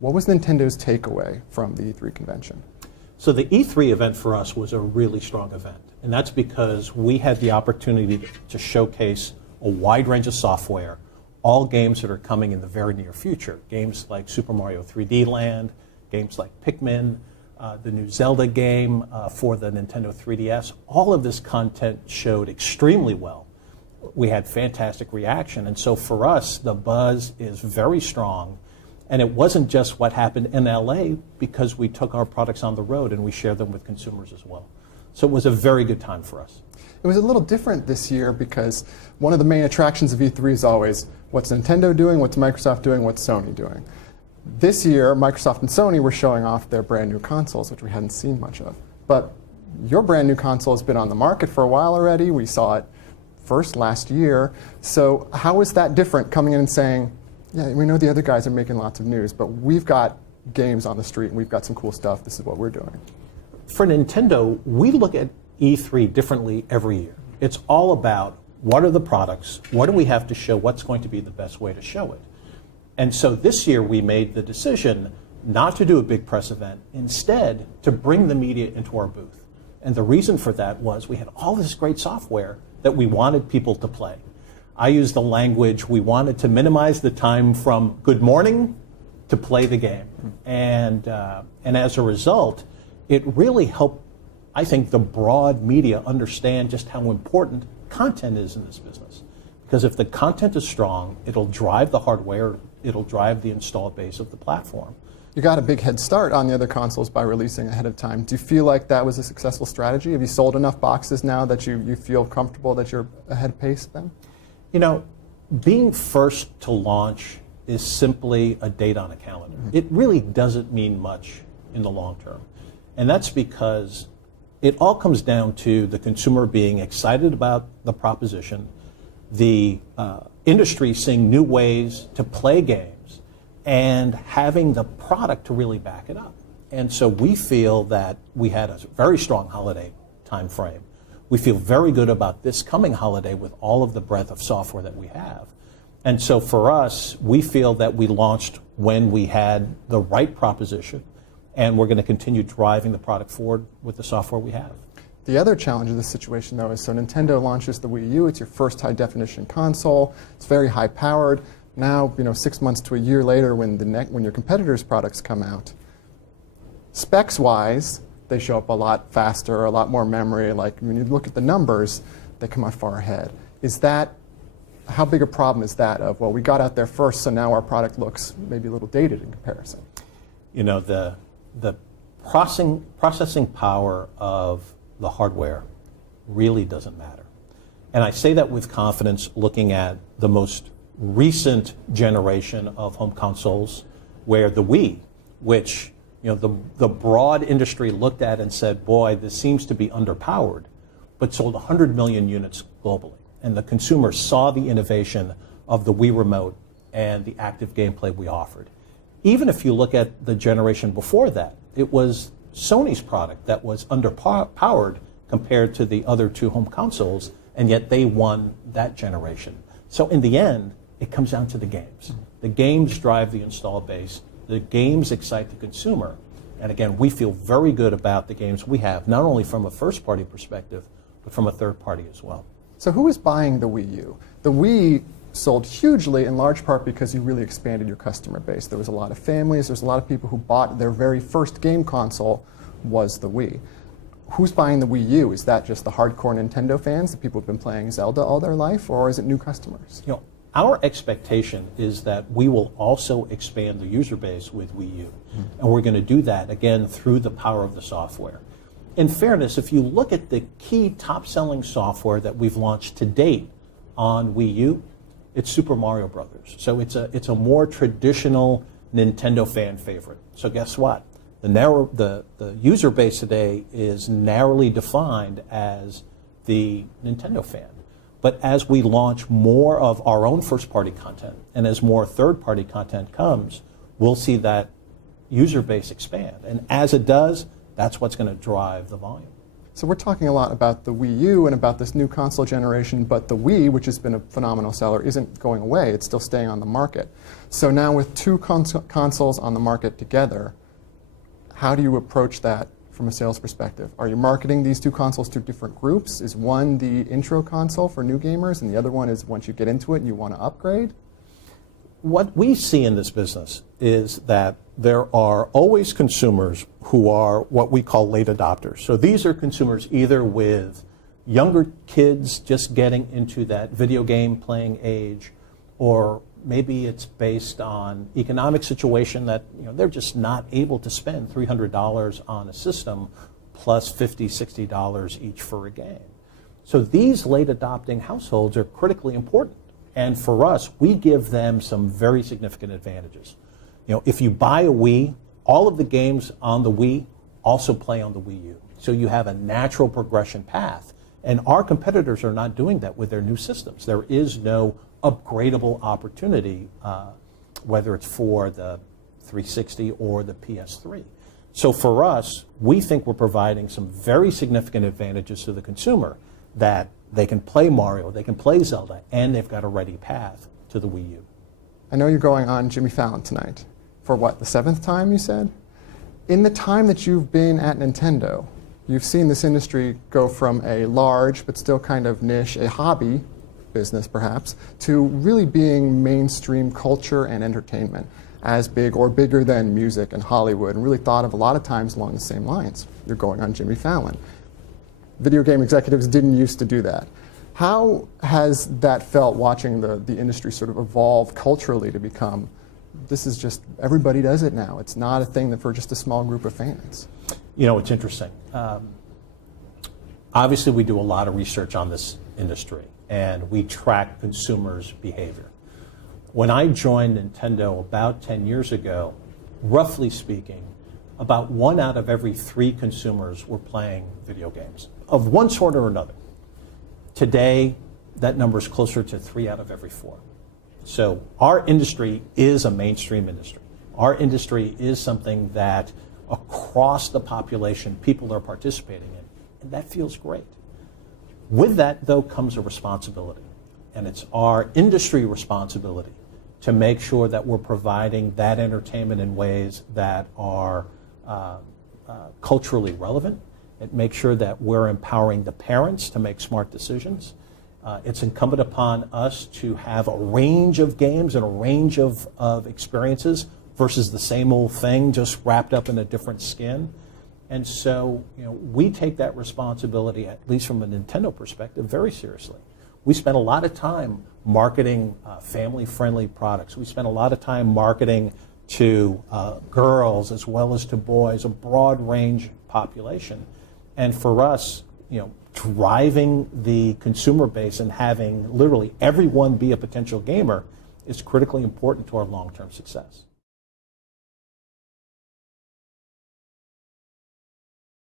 What was Nintendo's takeaway from the E3 convention? So the E3 event for us was a really strong event, and that's because we had the opportunity to showcase a wide range of software, all games that are coming in the very near future. Games like Super Mario 3D Land, games like Pikmin, the new Zelda game for the Nintendo 3DS. All of this content showed extremely well. We had fantastic reaction, and so for us, the buzz is very strong. And it wasn't just what happened in LA, because we took our products on the road and we shared them with consumers as well. So it was a very good time for us. It was a little different this year because one of the main attractions of E3 is always what's Nintendo doing, what's Microsoft doing, what's Sony doing. This year, Microsoft and Sony were showing off their brand new consoles, which we hadn't seen much of. But your brand new console has been on the market for a while already. We saw it first last year. So how is that different, coming in and saying, yeah, we know the other guys are making lots of news, but we've got games on the street and we've got some cool stuff. This is what we're doing. For Nintendo, we look at E3 differently every year. It's all about what are the products, what do we have to show, what's going to be the best way to show it. And so this year we made the decision not to do a big press event, instead to bring the media into our booth. And the reason for that was we had all this great software that we wanted people to play. I use the language, we wanted to minimize the time from good morning to play the game. And as a result, it really helped, I think, the broad media understand just how important content is in this business. Because if the content is strong, it'll drive the hardware, it'll drive the install base of the platform. You got a big head start on the other consoles by releasing ahead of time. Do you feel like that was a successful strategy? Have you sold enough boxes now that you feel comfortable that you're ahead of pace then? You know, being first to launch is simply a date on a calendar. It really doesn't mean much in the long term. And that's because it all comes down to the consumer being excited about the proposition, the industry seeing new ways to play games, and having the product to really back it up. And so we feel that we had a very strong holiday time frame. We feel very good about this coming holiday with all of the breadth of software that we have. And so for us, we feel that we launched when we had the right proposition, and we're going to continue driving the product forward with the software we have. The other challenge of this situation, though, is so Nintendo launches the Wii U. It's your first high-definition console. It's very high-powered. Now, 6 months to a year later, when your competitors' products come out, specs-wise, they show up a lot faster, a lot more memory. Like when you look at the numbers, they come out far ahead. How big a problem is that of, well, we got out there first, so now our product looks maybe a little dated in comparison? You know, the processing power of the hardware really doesn't matter. And I say that with confidence looking at the most recent generation of home consoles, where the Wii, which the broad industry looked at and said, boy, this seems to be underpowered, but sold 100 million units globally. And the consumer saw the innovation of the Wii Remote and the active gameplay we offered. Even if you look at the generation before that, it was Sony's product that was underpowered compared to the other two home consoles, and yet they won that generation. So in the end, it comes down to the games. The games drive the install base. The games excite the consumer. And again, we feel very good about the games we have, not only from a first-party perspective, but from a third-party as well. So who is buying the Wii U? The Wii sold hugely, in large part because you really expanded your customer base. There was a lot of families. There's a lot of people who bought their very first game console was the Wii. Who's buying the Wii U? Is that just the hardcore Nintendo fans, the people who've been playing Zelda all their life, or is it new customers? Our expectation is that we will also expand the user base with Wii U. And we're going to do that, again, through the power of the software. In fairness, if you look at the key top-selling software that we've launched to date on Wii U, it's Super Mario Brothers. So it's a more traditional Nintendo fan favorite. So guess what? The user base today is narrowly defined as the Nintendo fan. But as we launch more of our own first-party content, and as more third-party content comes, we'll see that user base expand. And as it does, that's what's going to drive the volume. So we're talking a lot about the Wii U and about this new console generation, but the Wii, which has been a phenomenal seller, isn't going away. It's still staying on the market. So now with two consoles on the market together, how do you approach that from a sales perspective? Are you marketing these two consoles to different groups? Is one the intro console for new gamers, and the other one is once you get into it and you want to upgrade? What we see in this business is that there are always consumers who are what we call late adopters. So these are consumers either with younger kids just getting into that video game playing age, or maybe it's based on economic situation that they're just not able to spend $300 on a system plus $50, $60 each for a game. So these late adopting households are critically important. And for us, we give them some very significant advantages. If you buy a Wii, all of the games on the Wii also play on the Wii U. So you have a natural progression path. And our competitors are not doing that with their new systems. There is no upgradable opportunity, whether it's for the 360 or the PS3. So for us, we think we're providing some very significant advantages to the consumer, that they can play Mario, they can play Zelda, and they've got a ready path to the Wii U. I know you're going on Jimmy Fallon tonight. For what, the 7th time, you said? In the time that you've been at Nintendo, you've seen this industry go from a large, but still kind of niche, a hobby business perhaps, to really being mainstream culture and entertainment, as big or bigger than music and Hollywood, and really thought of a lot of times along the same lines. You're going on Jimmy Fallon. Video game executives didn't used to do that. How has that felt, watching the industry sort of evolve culturally to become, this is just, everybody does it now. It's not a thing that for just a small group of fans. It's interesting. Obviously, we do a lot of research on this industry, and we track consumers' behavior. When I joined Nintendo about 10 years ago, roughly speaking, about 1 out of every 3 consumers were playing video games of one sort or another. Today, that number is closer to 3 out of every 4. So our industry is a mainstream industry. Our industry is something that across the population, people are participating in, and that feels great. With that, though, comes a responsibility, and it's our industry responsibility to make sure that we're providing that entertainment in ways that are culturally relevant, and make sure that we're empowering the parents to make smart decisions. It's incumbent upon us to have a range of games and a range of experiences versus the same old thing just wrapped up in a different skin. And so, we take that responsibility, at least from a Nintendo perspective, very seriously. We spend a lot of time marketing family-friendly products. We spend a lot of time marketing to girls as well as to boys, a broad range population. And for us, driving the consumer base and having literally everyone be a potential gamer is critically important to our long-term success.